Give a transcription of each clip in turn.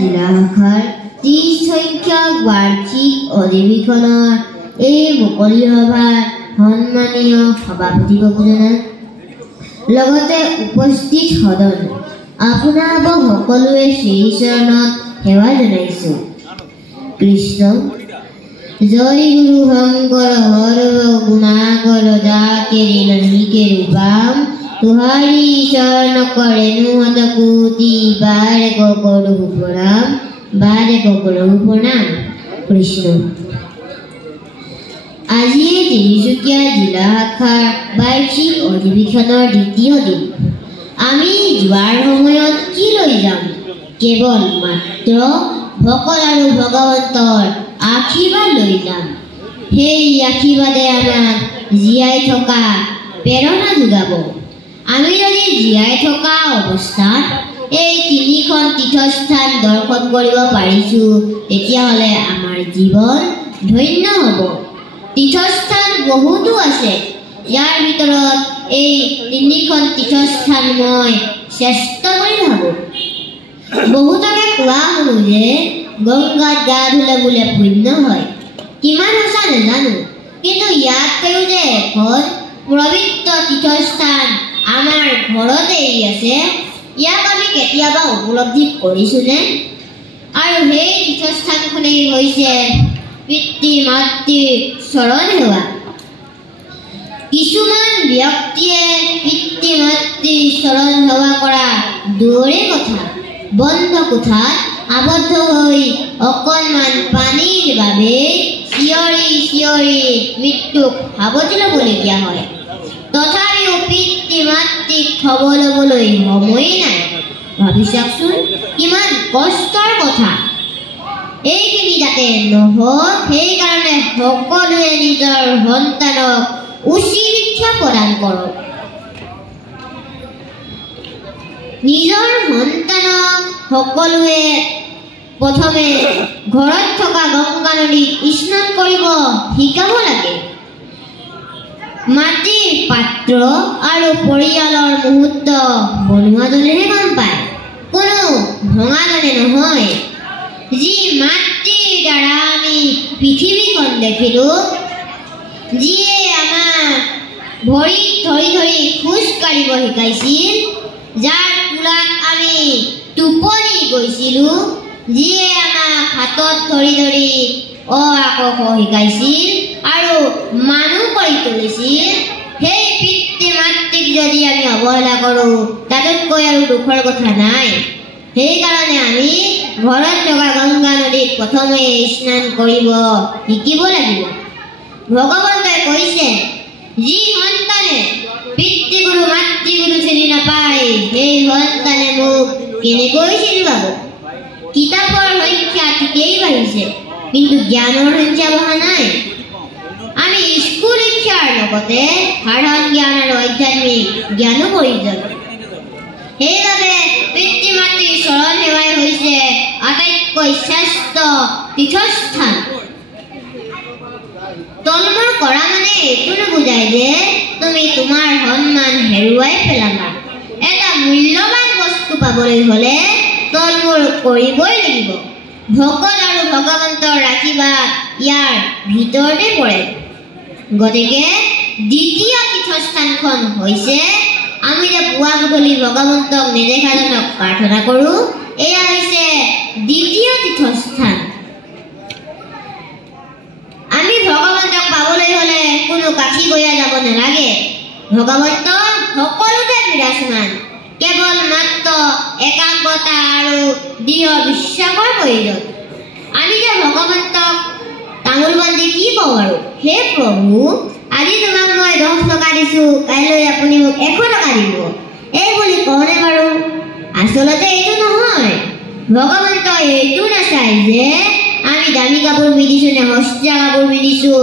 জিলা শাখাৰ 30 সংখ্যক বাৰ্ষিক অধিৱেশনৰ এই মুকলি সভাৰ সন্মানীয় সভাপতি বাবুজনা লগতে উপস্থিত সদন আপোনালোক সকলোৱে শ্ৰীচৰণত সেৱা জনাইছো। কৃষ্ণ জয় গুৰু শংকৰ হৰ গুণাকৰ যাকেৰি নহি কে ৰূপাম तुहारी शरण करेनु हत कोटि बारे को करू प्रणाम कृष्ण। আজি তিনিচুকীয়া জিলা শাখাৰ বাৰ্ষিক অধিৱেশনৰ দ্বিতীয় দিন। আমি যোৱাৰ সময়ত কি লৈ যাম? কেৱল মাত্ৰ ভকত আৰু ভগৱন্তৰ আশীৰ্বাদ লৈ যাম। সেই আশীৰ্বাদে আমাক জীয়াই থকা প্ৰেৰণা যোগাব। আমি যদি জীয়াই থকা অৱস্থাত এই তিনিখন তীৰ্থস্থান দৰ্শন কৰিব পাৰিছো তেতিয়াহ'লে আমাৰ জীৱন ধন্য হ'ব। তীৰ্থস্থান বহুতো আছে, ইয়াৰ ভিতৰত এই তিনিখন তীৰ্থস্থান মই শ্ৰেষ্ঠ বুলি ভাবোঁ। বহুতকে কোৱা শুনো যে গংগাত গা ধুলে বোলে পুণ্য হয়। কিমান সঁচা নাজানো, কিন্তু ইয়াতকৈও যে এখন পবিত্ৰ তীৰ্থস্থান আমাৰ ঘৰতে আছে, ইয়াক আমি কেতিয়াবা উপলব্ধি কৰিছোনে? আৰু সেই তীৰ্থস্থানখনেই হৈছে পিতৃ মাতৃৰ চৰণ সেৱা। কিছুমান ব্যক্তিয়ে পিতৃ মাতৃৰ চৰণ সেৱা কৰা দূৰৰে কথা, বন্ধ কোঠাত আবদ্ধ হৈ অকণমান পানীৰ বাবে চিঞৰি চিঞৰি মৃত্যুক সাৱটি ল'বলগীয়া হয়। তথাপিও পিতৃ মাতৃক খবৰ ল'বলৈ সময়ে নাই। ভাবি চাওকচোন কিমান কষ্টৰ কথা। এইখিনি যাতে নহওক সেইকাৰণে সকলোৱে নিজৰ সন্তানক উচিত শিক্ষা প্ৰদান কৰক। নিজৰ সন্তানক সকলোৱে প্ৰথমে ঘৰত থকা গংগা নদীত স্নান কৰিব শিকাব লাগে। মাটিৰ পাত্ৰ আৰু পৰিয়ালৰ মুহূৰ্ত বনোৱাজনেহে গম পায়, কোনো ভঙাজনে নহয়। যি মাতৃৰ দ্বাৰা আমি পৃথিৱীখন দেখিলো, যিয়ে আমাক ভৰিত ধৰি ধৰি খোজ কাঢ়িব শিকাইছিল, যাৰ কোলাত আমি টোপনি গৈছিলো, যিয়ে আমাক হাতত ধৰি ধৰি অ আ ক খ শিকাইছিল আৰু মানুহ কৰি তুলিছিল, সেই পিতৃ মাতৃক যদি আমি অৱহেলা কৰোঁ তাতকৈ আৰু দুখৰ কথা নাই। সেইকাৰণে আমি ঘৰত থকা গংগা নদীত প্ৰথমে স্নান কৰিব শিকিব লাগিব। ভগৱন্তই কৈছে, যি সন্তানে পিতৃগুৰু মাতৃগুৰু চিনি নাপায় সেই সন্তানে মোক কেনেকৈ চিনি পাব? কিতাপৰ সংখ্যা ঠিকেই বাঢ়িছে, কিন্তু জ্ঞানৰ সংখ্যা বঢ়া নাই। আমি স্কুল শিক্ষাৰ লগতে সাধাৰণ জ্ঞান আৰু আধ্যাত্মিক জ্ঞানো প্ৰয়োজন। সেইবাবে পিতৃ মাতৃৰ চৰণ সেৱাই হৈছে আটাইতকৈ শ্ৰেষ্ঠ তীৰ্থস্থান। তলমূৰ কৰা মানে এইটো নুবুজায় যে তুমি তোমাৰ সন্মান হেৰুৱাই পেলাবা। এটা মূল্যৱান বস্তু পাবলৈ হ'লে তলমূৰ কৰিবই লাগিব। ভকত আৰু ভগৱন্তৰ আশীৰ্বাদ ইয়াৰ ভিতৰতে পৰে। গতিকে দ্বিতীয় তীৰ্থস্থানখন হৈছে আমি যে পুৱা গধূলি ভগৱন্তক নেদেখাজনক প্ৰাৰ্থনা কৰোঁ, এয়া হৈছে দ্বিতীয় তীৰ্থস্থান। আমি ভগৱন্তক পাবলৈ হ'লে কোনো কাঠি গঞা যাব নালাগে। ভগৱন্ত সকলোতে বিৰাজমান, কেৱল মাত্ৰ একাগ্ৰতা আৰু দৃঢ় বিশ্বাসৰ প্ৰয়োজন। আমি যে ভগৱন্তক তামোল বান্ধি কি কওঁ আৰু, হে প্ৰভু আজি তোমাক মই 10 টকা দিছোঁ, কাইলৈ আপুনি মোক 100 টকা দিব, এই বুলি কওঁনে বাৰু? আচলতে এইটো নহয়। ভগৱন্ত এইটো নাচায় যে আমি দামী কাপোৰ পিন্ধিছোঁ নে সস্তীয়া কাপোৰ পিন্ধিছোঁ,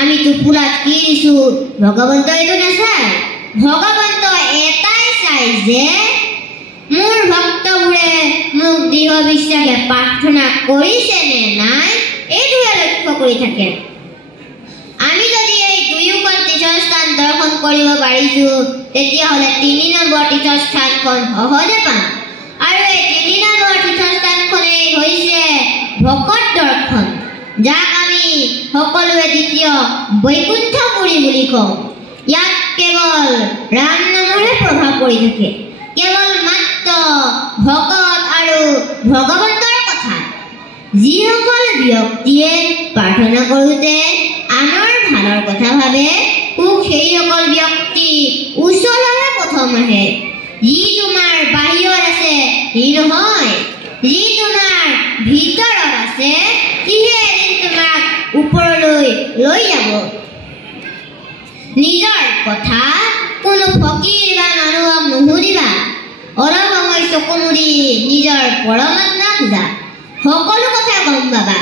আমি টোপোলাত কি দিছোঁ, ভগৱন্ত এইটো নাচায়। ভগৱন্ত এটাই চায় যে মোৰ ভক্তবোৰে মোক দৃঢ় বিশ্বাসে প্ৰাৰ্থনা কৰিছে নে নাই, এইটোহে লক্ষ্য কৰি থাকে। আমি যদি এই দুয়োখন তীৰ্থস্থান দৰ্শন কৰিব পাৰিছোঁ তেতিয়াহ'লে 3 নম্বৰ তীৰ্থস্থানখন সহজে পাম। আৰু এই 3 নম্বৰ তীৰ্থস্থানখনেই দৰ্শন, যাক আমি সকলোৱে দ্বিতীয় বৈকুণ্ঠপুৰী বুলি কওঁ। ইয়াত কেৱল ৰাম নামৰে প্ৰভাৱ পৰি থাকে, কেৱল মাত্ৰ ভকত আৰু ভগৱন্তৰ কথা। যিসকল ব্যক্তিয়ে প্ৰাৰ্থনা কৰোঁতে আনৰ ভালৰ কথা ভাবে, সেইসকল ব্যক্তি ওচৰলৈ প্ৰথম আহে। যি তোমাৰ বাহিৰত আছে সি নহয়, যি তোমাৰ ভিতৰত আছে সিহে এদিন তোমাক ওপৰলৈ লৈ যাব। নিজৰ কথা কোনো ফকীৰ বা মানুহক নুসুধিবা। অলপ সময় চকু মুদি নিজৰ পৰমাত্মা খোজা, সকলো কথা গম পাবা।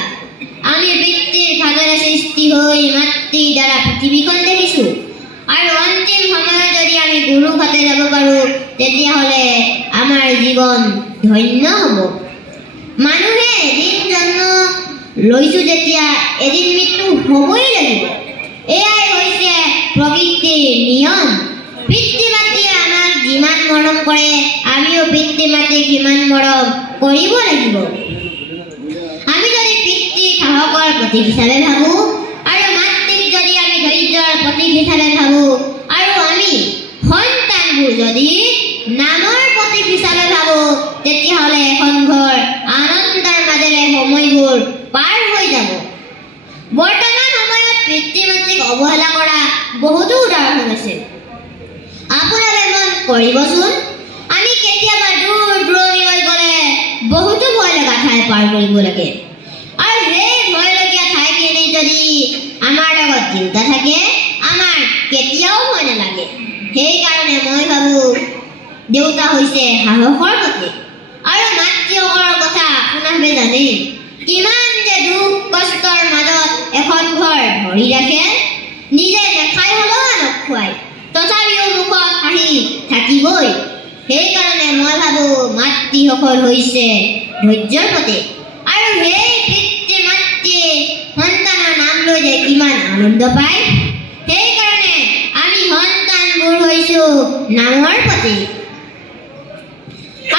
আমি পিতৃৰ ভাগেৰে সৃষ্টি হৈ মাতৃৰ দ্বাৰা পৃথিৱীখন দেখিছোঁ, আৰু অন্তিম সময়ত যদি আমি গুৰু ঘাটে যাব পাৰোঁ তেতিয়াহ'লে আমাৰ জীৱন ধন্য হ'ব। মানুহে এদিন জন্ম লৈছোঁ যেতিয়া এদিন মৃত্যু হ'বই লাগিব। এয়াই হৈছে প্ৰকৃতিৰ নিয়ম। পিতৃ মাতৃয়ে আমাক যিমান মৰম কৰে আমিও পিতৃ মাতৃক সিমান মৰম কৰিব লাগিব। আমি যদি পিতৃক সাহসৰ প্ৰতীক হিচাপে ভাবোঁ আৰু মাতৃক যদি আমি ধৈৰ্যৰ প্ৰতীক হিচাপে ভাবোঁ, আৰু আমি সন্তানবোৰ যদি নামৰ প্ৰতীক হিচাপে ভাবোঁ, তেতিয়াহ'লে এখন ঘৰ আনন্দৰ মাজেৰে সময়বোৰ পাৰ হৈ যাব। বৰ্তমান সময়ত পিতৃ মাতৃক অৱহেলা কৰা বহুতো উদাহৰণ আছে। আপোনালোকে মন কৰিবচোন, আমি কেতিয়াবা দূৰ দূৰণিলৈ গ'লে বহুতো ভয় লগা ঠাই পাৰ কৰিব লাগে, আৰু সেই ভয়লগীয়া ঠাইখিনি যদি আমাৰ লগত দেউতা থাকে আমাৰ কেতিয়াও ভয় নালাগে। সেইকাৰণে মই ভাবোঁ দেউতা হৈছে সাহসৰ প্ৰতীক। আৰু মাতৃসকলৰ কথা আপোনালোকে জানেই, কিমান যে দুখ কষ্টৰ মাজত এখন ঘৰ ধৰি ৰাখে। নিজে নেখাই হ'লেও আনক খুৱায়, তথাপিও মুখত হাঁহি থাকিবই। সেইকাৰণে মই ভাবোঁ মাতৃসকল হৈছে ধৈৰ্যৰ প্ৰতীক। আৰু সেই পিতৃ মাতৃয়ে সন্তানৰ নাম লৈ যে কিমান আনন্দ পায়, সেইকাৰণে আমি সন্তানবোৰ হৈছোঁ নামৰ প্ৰতীক।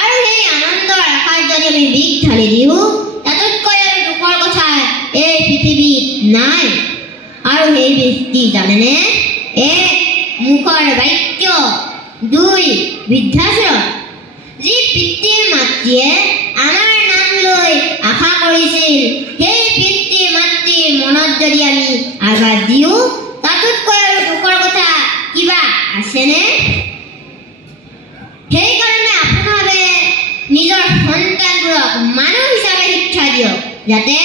আৰু সেই আনন্দৰ আশাত যদি আমি বিষ ঢালি দিওঁ, তাতোতকৈ আৰু দুখৰ কথা এই পৃথিৱীত নাই। আৰু সেই বিষ কি জানেনে? এক, মুখৰ বাক্য; দুই, বৃদ্ধাশ্ৰম। যি পিতৃ মাতৃয়ে আমাৰ নাম লৈ আশা কৰিছিল, সেই পিতৃ মাতৃৰ মনত যদি আমি আঘাত দিওঁ, তাতোতকৈ আৰু দুখৰ কথা কিবা আছেনে? সেইকাৰণে আপোনালোকে নিজৰ সন্তানবোৰক মানুহ হিচাপে শিক্ষা দিয়ক, যাতে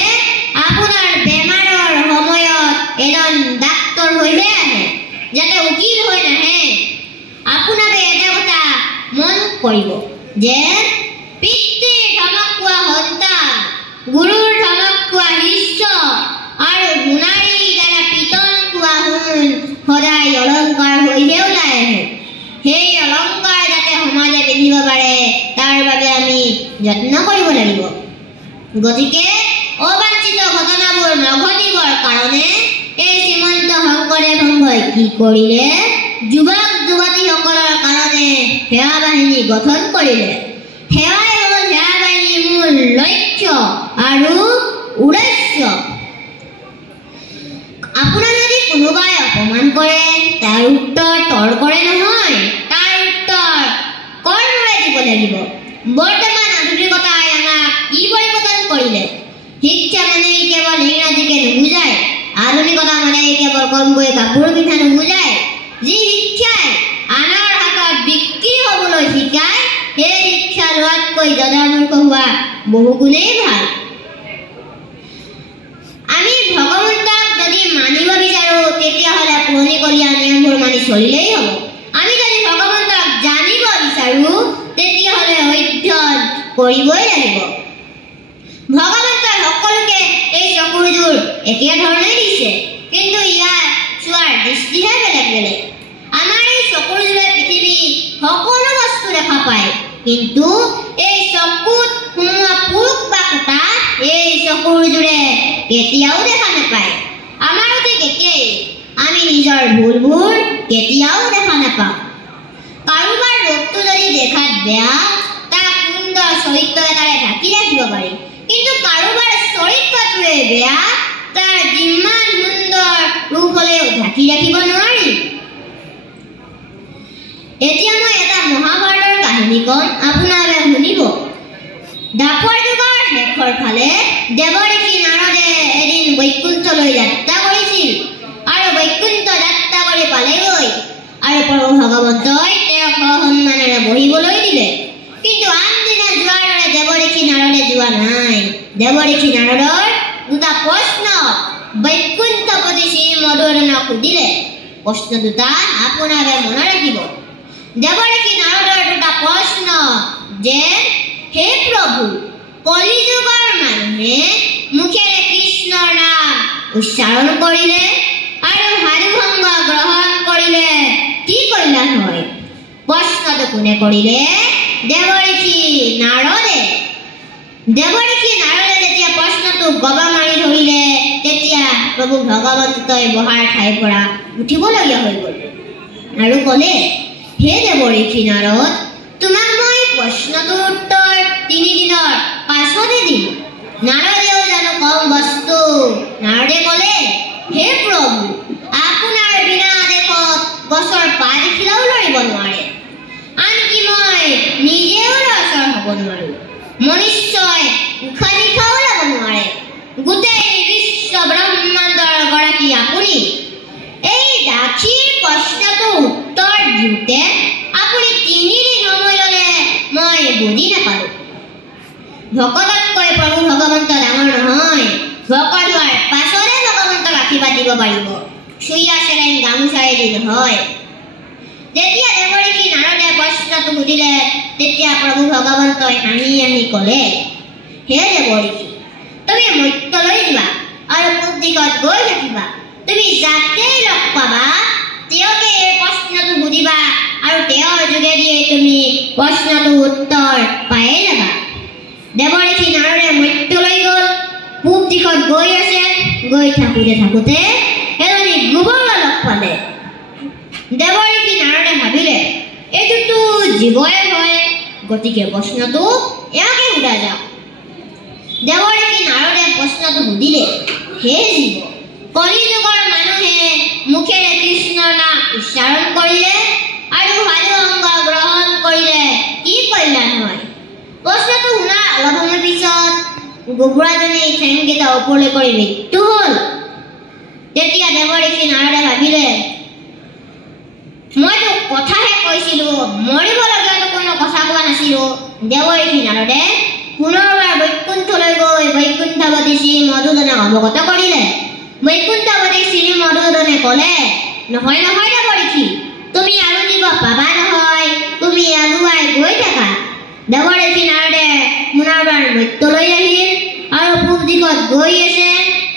আপোনাৰ বেমাৰৰ সময়ত এজন ডাক্তৰ হৈহে আহে, যাতে উকিল হৈ নাহে। আপোনালোকে এটা কথা মন কৰিব যে পিতৃৰ ধমক খোৱা সন্তান, গুৰুৰ ধমক খোৱা শিষ্য, আৰু গুণাৰীৰ দ্বাৰা পিতন খোৱা সোণ সদায় অলংকাৰ হৈহে ওলাই আহে। সেই অলংকাৰ যাতে সমাজে পিন্ধিব পাৰে তাৰ বাবে আমি যত্ন কৰিব লাগিব। গতিকে অবাঞ্ছিত ঘটনাবোৰ নঘটিবৰ কাৰণে এই শ্ৰীমন্ত শংকৰদেৱ সংঘই কি কৰিলে? যুৱক যুৱতীসকলৰ কাৰণে সেৱা বাহিনী গঠন কৰিলে। সেৱাই হ'ল সেৱা বাহিনীৰ মূল লক্ষ্য আৰু উদ্দেশ্য। আপোনাৰ যদি কোনোবাই অপমান কৰে তাৰ উত্তৰ তৰ্কৰে নহয়, তাৰ উত্তৰ কৰ্মৰে দিব লাগিব। বৰ্তমান আধুনিকতাই আমাক কি পৰিৱৰ্তন কৰিলে? শিক্ষা মানে কেৱল ইংৰাজীকে নুবুজায়, আধুনিকতা মানে কেৱল কমকৈ কাপোৰ পিন্ধা নুবুজায়। যি শিক্ষাই আনৰ হাতত বিক্ৰী হ'বলৈ শিকায়, সেই শিক্ষা লোৱাতকৈ জদামূৰ্খ হোৱা বহু গুণেই ভাল। আমি ভগৱন্তক যদি মানিব বিচাৰোঁ তেতিয়াহ'লে পুৰণিকলীয়া নিয়মবোৰ মানি চলিলেই হ'ব। আমি যদি ভগৱন্তক জানিব বিচাৰোঁ তেতিয়াহ'লে অধ্যয়ন কৰিবই লাগিব। ভগৱন্তই সকলোকে এই চকুৰযোৰ একেধৰণেই দিছে, কিন্তু ইয়াৰ চোৱাৰ দৃষ্টিহে বেলেগ বেলেগ। আমাৰ এই চকুৰযোৰে পৃথিৱী সকলো বস্তু দেখা পায়, কিন্তু এই চকুত সোমোৱা পোক বা কুটা এই চকুৰযোৰে কেতিয়াও দেখা নাপায়। আমাৰো ঠিক একেই, আমি নিজৰ ভুলবোৰ কেতিয়াও দেখা নাপাওঁ। কাৰোবাৰ ৰূপটো যদি দেখাত বেয়া, তাক সুন্দৰ চৰিত্ৰ এটাৰে ঢাকি ৰাখিব পাৰি, কিন্তু কাৰোবাৰ চৰিত্ৰটোৱে শেষৰ ফালে দেৱঋষি নাৰদে এদিন বৈকুণ্ঠলৈ যাত্ৰা কৰিছিল আৰু বৈকুণ্ঠ যাত্ৰা কৰি পালেগৈ আৰু প্ৰভু ভগৱন্তই তেওঁক সন্মানেৰে বহিবলৈ দিলে। কিন্তু আনদিনা যোৱাৰ দৰে দেৱঋষি নাৰদে যোৱা নাই। দেৱঋষি নাৰদৰ দুটা প্ৰশ্ন বৈকুণ্ঠপতি শ্ৰী মধুসূদনক সুধিলে। প্ৰশ্ন দুটা আপোনালোকে মনত ৰাখিব। দেৱঋষি নাৰদৰ দুটা প্ৰশ্ন যে হে প্ৰভু, কলিযুগৰ মানুহে মুখেৰে কৃষ্ণৰ নাম উচ্চাৰণ কৰিলে আৰু সাধুসংগ গ্ৰহণ কৰিলে কি কল্যাণ হয়? প্ৰশ্নটো কোনে কৰিলে? দেৱঋষি নাৰদে। দেৱঋষি নাৰদে যেতিয়া প্ৰশ্নটো গবা মাৰি ধৰিলে তেতিয়া প্ৰভু ভগৱন্তই বহাৰ ঠাইৰ পৰা উঠিবলগীয়া হৈ গ'ল আৰু ক'লে, হে দেৱঋষি নাৰদ, তোমাক মই প্ৰশ্নটোৰ উত্তৰ 3 দিনৰ পাছতে দিম। নাৰদেও জানো কম বস্তু? নাৰদে ক'লে, হে প্ৰভু, আপোনাৰ বিনা দেশত গছৰ পাত এখিলাও লৰিব নোৱাৰে, আনকি মই নিজেও লৰচৰ হ'ব নোৱাৰো। মনুষ্যই উশাহ নিশাও ল'ব নোৱাৰে। গোটেই বিশ্ব ব্ৰহ্মাণ্ডৰ গৰাকী আপুনি। এই দাসীৰ প্ৰশ্নটোৰ উত্তৰ দিওঁতে আপুনি 3 দিন সময় ল'লে মই বুজি নাপালো। ভকততকৈ প্ৰভু ভগৱন্ত ডাঙৰ নহয়। ভকত হোৱাৰ পাছতে ভগৱন্তক আশীৰ্বাদ দিব পাৰিব, চুইয়া চেলেং গামোচাৰে দি নহয়। যেতিয়া দেৱঋষি নাৰদে প্ৰশ্নটো সুধিলে তেতিয়া প্ৰভু ভগৱন্তই হাঁহি হাঁহি ক'লে, হে দেৱঋষি, তুমি মৰ্ত্যলৈ যোৱা আৰু পূব দিশত গৈ থাকিবা। তুমি যাকেই লগ পাবা তেওঁকে এই প্ৰশ্নটো সুধিবা আৰু তেওঁৰ যোগেদিয়ে তুমি প্ৰশ্নটোৰ উত্তৰ পায়ে যাবা। দেৱঋষি নাৰদে মৰ্ত্যলৈ গ'ল। পূব দিশত গৈ আছে। গৈ থাকোঁতে এজনী গোবৰা লগ পালে। দেৱঋষি নাৰদে ভাবিলে, এইটোতো জীৱই হয়, গতিকে প্ৰশ্নটো এয়াকে সোধা যাওক। দেৱঋষি নাৰদে প্ৰশ্নটো সুধিলে, হে জীৱ, কলিযুগৰ মানুহে মুখেৰে কৃষ্ণৰ নাম উচ্চাৰণ কৰিলে আৰু সাধুসংগ গ্ৰহণ কৰিলে কি কল্যাণ হয়? প্ৰশ্নটো শুনা অলপ সময় পিছত গোবৰাজনী ঠেংকেইটা ওপৰলৈ কৰি মৃত্যু হ'ল। তেতিয়া দেৱঋষি নাৰদে ভাবিলে, মইতো কথাহে কৈছিলো, মৰিবলগীয়াতো কোনো কথা কোৱা নাছিলো। দেৱঋষি নাৰদে পুনৰবাৰ বৈকুণ্ঠলৈ গৈ বৈকুণ্ঠপতি শ্ৰী মধুসূদনক অৱগত কৰিলে। বৈকুণ্ঠপতি শ্ৰী মধুসূদনে ক'লে, নহয় নহয় দেৱঋষি, তুমি আৰু দিব পাবা নহয়, তুমি আগুৱাই গৈ থাকা। দেৱঋষি নাৰদে পুনৰবাৰ মৰ্ত্যলৈ আহিল আৰু পূব দিশত গৈ আছে।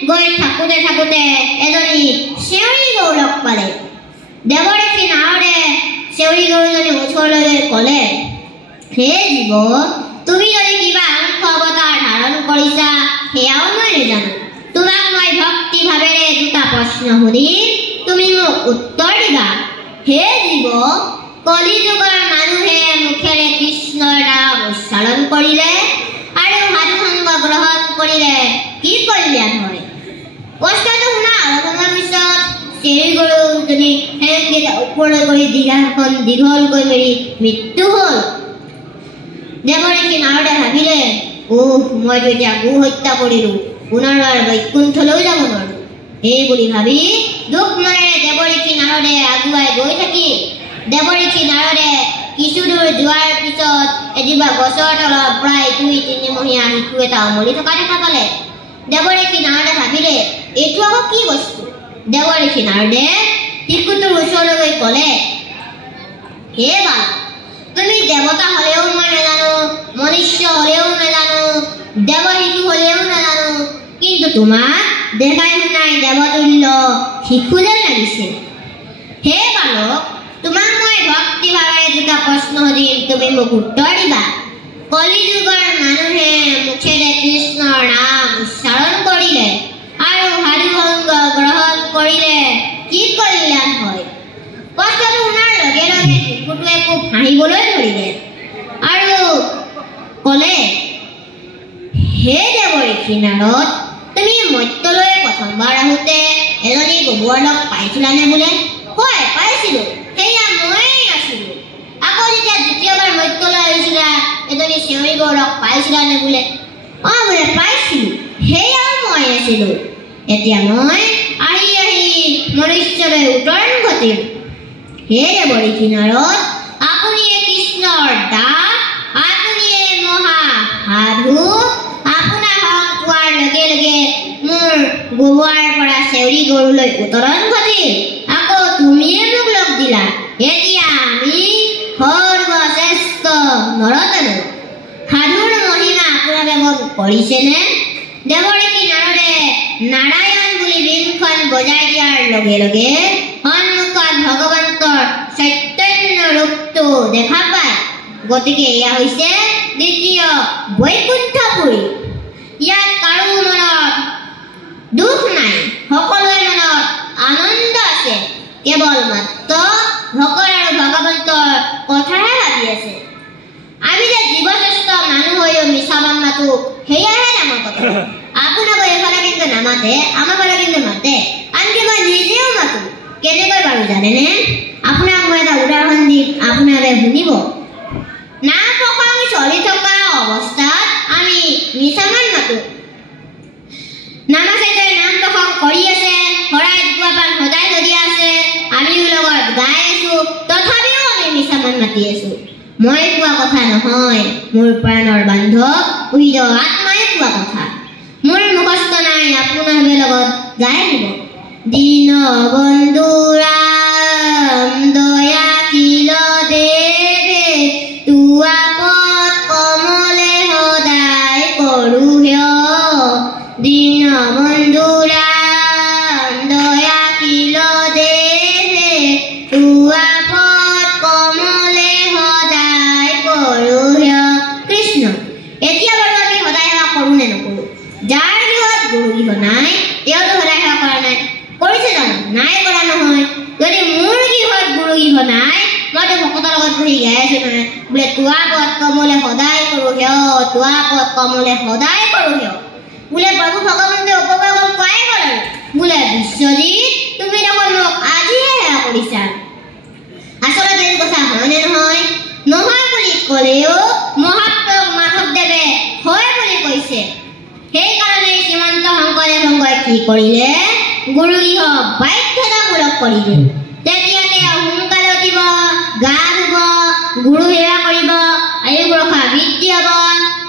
গৈ থাকোঁতে এজনী চেউৰী গৰু লগ পালে। দেৱঋষি নাৰদে চেউৰী গৰুজনী ওচৰলৈ ক'লে, হে জীৱ, তুমি যদি কিবা আনন্দ অৱতাৰ ধাৰণ কৰিছা সেয়াও মই নাজানো। তোমাক মই ভক্তি ভাৱেৰে দুটা প্ৰশ্ন সুধিম, তুমি মোক উত্তৰ দিবা। হে জীৱ, কলিযুগৰ মানুহে মুখেৰে কৃষ্ণৰ নাম উচ্চাৰণ কৰিলে আৰু সাধুসংগ গ্ৰহণ কৰিলে কি কল্যাণ হয়? প্ৰশ্নটো শুনা অলপ সময় পিছত চেউৰী গৰুজনী ঠেংকেইটা ওপৰলৈ কৰি দীঘাখন দীঘলকৈ মেলি মৃত্যু হ'ল। দেৱঋষি নাৰদে ভাবিলে, মইতো এতিয়া গো হত্যা কৰিলো, পুনৰবাৰ বৈকুণ্ঠলৈ যাব নোৱাৰো। এই বুলি ভাবি দুখ মনেৰে দেৱঋষি নাৰদে আগুৱাই গৈ থাকিল। দেৱঋষি নাৰদে কিছু দূৰ যোৱাৰ পিছত এজোপা গছৰ তলত প্ৰায় 2-3 মহীয়া শিশু এটা অমলি থকা দেখা পালে। দেৱঋষি নাৰদে ভাবিলে, এইটো আকৌ কি বস্তু? দেৱঋষি নাৰদে শিশুটোৰ ওচৰলৈ ক'লে, হে বালক, তুমি দেৱতা হ'লেও মই নাজানো, মনুষ্য হ'লেও নাজানো, দেৱ শিশু হ'লেও নাজানো, কিন্তু তোমাক দেখাই শুনাই দেৱতুল্য শিশু যেন লাগিছে। হে বালক, তোমাক মই ভক্তি ভাৱেৰে দুটা প্ৰশ্ন সুধিম, তুমি মোক উত্তৰ দিবা। কলিযুগৰ মানুহে মুখেৰে কৃষ্ণৰ নাম উচ্চাৰণ কৰিলে আৰু সাধুসংগ গ্ৰহণ কৰিলে কি কল্যাণ হয়? প্ৰশ্নটো শুনাৰ লগে লগে শিশুটোৱে খুব হাঁহিবলৈ ধৰিলে আৰু ক'লে, হে দেৱঋষি নাৰদ, তুমি মৰ্ত্যলৈ প্ৰথমবাৰ আহোঁতে এজনী গোবৰ লগ পাইছিলানে বোলে? হয়, পাইছিলো, সেয়া ময়েই আছিলো। আকৌ যেতিয়া দ্বিতীয়বাৰ মৰ্ত্যলৈ আহিছিলা এজনী চেউৰী গৰু লগ পাইছিলানে বোলে? আছিলো। এতিয়া মই আহি আহি মনুষ্যলৈ উত্তৰণ ঘটিল। হে দেৱঋষি নাৰদ, আপুনিয়ে কৃষ্ণৰ দাস, আপুনিয়ে মহা সাধু। আপোনাৰ সং পোৱাৰ লগে লগে মোৰ গোবৰ পৰা চেউৰী গৰুলৈ উত্তৰণ ঘটিল। আকৌ তুমিয়ে মোক লগ দিলা। এতিয়া আমি সৰ্বশ্ৰেষ্ঠ নৰতনু। সাধুৰ মহিমা আপোনালোকে মোক কৰিছেনে? দেৱঋষি নাৰদে নাৰায়ণ বুলি বিনখন বজাই দিয়াৰ লগে লগে সন্মুখত ভগৱন্তৰ চৈতন্য ৰূপটো দেখা পায়। গতিকে এয়া হৈছে দ্বিতীয় বৈকুণ্ঠপুৰী। ইয়াত কাৰো মনত দুখ নাই, সকলোৰে মনত আনন্দ আছে। কেৱল মাত্ৰ ভকত আৰু ভগৱন্তৰ কথাহে ভাবি আছে। আমি যে জীৱশ্ৰেষ্ঠ মানুহ হৈও মিছা বান মাতো, সেয়াহে ডাঙৰ কথা। আপোনাক এইফালে কিন্তু নামাতে, আমাৰ ফালে কিন্তু মাতে। আনকি মই নিজেও মাতো। কেনেকৈ বাৰু জানেনে? আপোনাক মই এটা উদাহৰণ দিম, আপোনালোকে শুনিব। নাম প্ৰসংগ চলি থকা অৱস্থাত আমি মিছামান মাতো। নামাচাৰ্যই নাম প্ৰসংগ কৰি আছে, শৰাই দুৱাপান সদায় ধৰি আছে, আমিও লগত গাই আছো, তথাপিও আমি মিছামান মাতি আছো। মই কোৱা কথা নহয়, মোৰ প্ৰাণৰ বান্ধৱ উইদ আত্মাই কোৱা কথা। মোৰ মুখস্থ নাই, আপোনালোকে লগত গাই দিব। দীন বন্ধু ৰাম দয়াশীল দেৱে, তোৱা পদ কমলে সদায় কৰো হেয়। দীন বন্ধু ৰাম দয়াশীল দেৱে, তোৱা পদ কমলে সদায় কৰো হেয়। কৃষ্ণ। এতিয়া বাৰু আমি সদায় সেৱা কৰো নে নকৰো? যাৰ গৃহত গৰু গৃহ নাই, তেওঁতো সদায় সেৱা কৰা নাই। কৰিছে জানো? নাই কৰা নহয়। যদি মোৰ গৃহত গৰু গৃহ নাই, মইতো ভকতৰ লগত বহি গাই আছো নহয়, বোলে তোৱা পদ কমলে সদায় কৰো হেয়, তোৱা পদ কমলে সদায় কৰো হেয়। বোলে প্ৰভু ভগৱন্তে উপভোগম পাই গ'ল আৰু বোলে বিশ্বজিৎ, তুমি দেখোন মোক আজিহে সেৱা কৰিছা। আচলতে এই কথা হয়নে নহয়? নহয় বুলি ক'লেও মহাপ্ৰভু মাধৱদেৱে হয় বুলি কৈছে। সেইকাৰণে শ্ৰীমন্ত শংকৰদেৱ কি কৰিলে? গুৰু গৃহ বাধ্যতামূলক কৰিলে। তেতিয়া তেওঁ সোনকালে উঠিব, গা ধুব, গুৰু সেৱা কৰিব, আয়ুস ৰখা বৃদ্ধি হ'ব।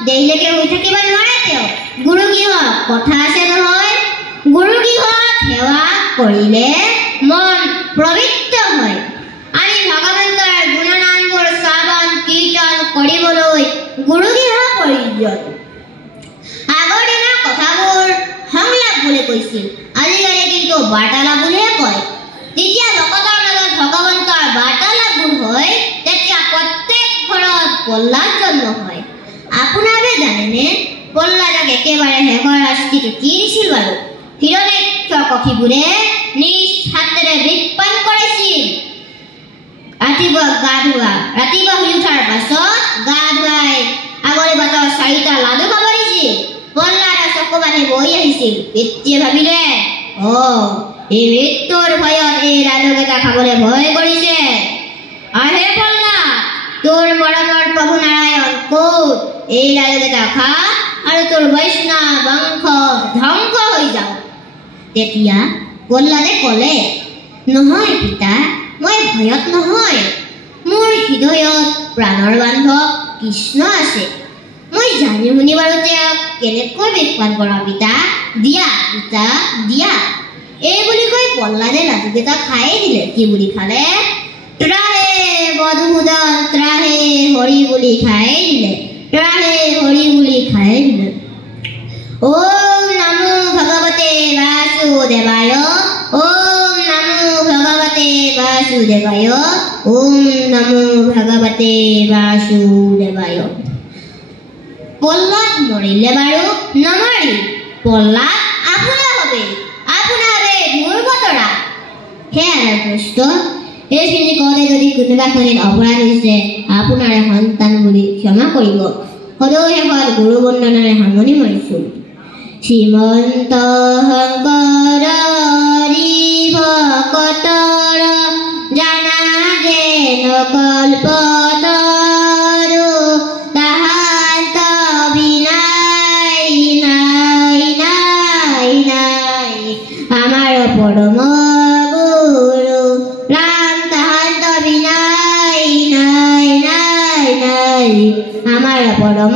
দেৰিলৈকে শুই থাকিব নোৱাৰে তেওঁ। গুৰু গৃহ কথা আছে নহয়। গুৰু গৃহত সেৱা কৰিলে মন পবিত্ৰ হয়। আমি ভগৱন্তৰ গুণনামবোৰ শ্ৰৱণ কীৰ্তন কৰিবলৈ গুৰু গৃহ প্ৰয়োজন। আগৰ দিনৰ কথাবোৰ সংলাপ বুলি কৈছিল, আজিকালি কিন্তু বাৰ্তালাপ বুলিহে কয়। যেতিয়া ভকতৰ মাজত ভগৱন্তৰ বাৰ্তালাপবোৰ হয়, তেতিয়া প্ৰত্যেক ঘৰত প্ৰহ্লাদ জন্ম হয়। আপোনালোকে জানেনে প্ৰহ্লাদক একেবাৰে শেষৰ শাস্তিটো কি দিছিল বাৰু? হিৰণ্যাক্ষকশিপুৰে নিজ হাতেৰে বিপান কৰিছিল। ৰাতিপুৱা গা ধোৱা, ৰাতিপুৱা শুই উঠাৰ পাছত গা ধুৱাই আগৰে বাটৰ 4টা লাডু খাব দিছিল। প্ৰহ্লাদৰ চকু পানী বৈ আহিছিল। পিতৃয়ে ভাবিলে, এই মৃত্যুৰ ভয়ত এই লাডুকেইটা খাবলৈ ভয় কৰিছে। আহে প্ৰহ্লাদ, তোৰ মৰমৰ প্ৰভু নাৰায়ণ ক'ত? এই লাডুকেইটা খা আৰু তোৰ বৈষ্ণৱ বংশ ধ্বংস হৈ যাওক। তেতিয়া প্ৰহ্লাদে ক'লে, নহয় পিতা, মই ভয়ত নহয়, মোৰ হৃদয়ত প্ৰাণৰ বান্ধৱ কৃষ্ণ আছে। মই জানি শুনি বাৰু তেওঁক কেনেকৈ বিপান কৰা পিতা? দিয়া পিতা দিয়া। এই বুলি কৈ প্ৰহ্লাদে লাডুকেইটা খাই দিলে। কি বুলি খালে? ত্ৰাহে মধুসূদন ত্ৰাহে হৰি বুলি খাই দিলে। ত্ৰাহে হৰি বুলি খাই দিলে। ওম নমো ভগৱতে বাসুদেৱায়, ওম নমো ভগৱতে বাসুদেৱায়, ওম নমো ভগৱতে বাসুদেৱায়। প্ৰহ্লাদ মৰিলে বাৰু? নমৰিল। প্ৰহ্লাদ আপোনাৰ হবে, আপোনাৰে মোৰ বতৰা। সেয়া প্ৰশ্ন। এইখিনি কওঁতে যদি কোনোবা খিনিত অপৰাধ হৈছে, আপোনাৰে সন্তান বুলি ক্ষমা কৰিব। সদৌ শেষত গুৰু বন্দনাৰে সামৰণি মাৰিছো। শ্ৰীমন্ত শংকৰ ভকতৰ জানা যেন কল্পতৰু, তাহান্ত বিনাই নাই নাই নাই। পৰম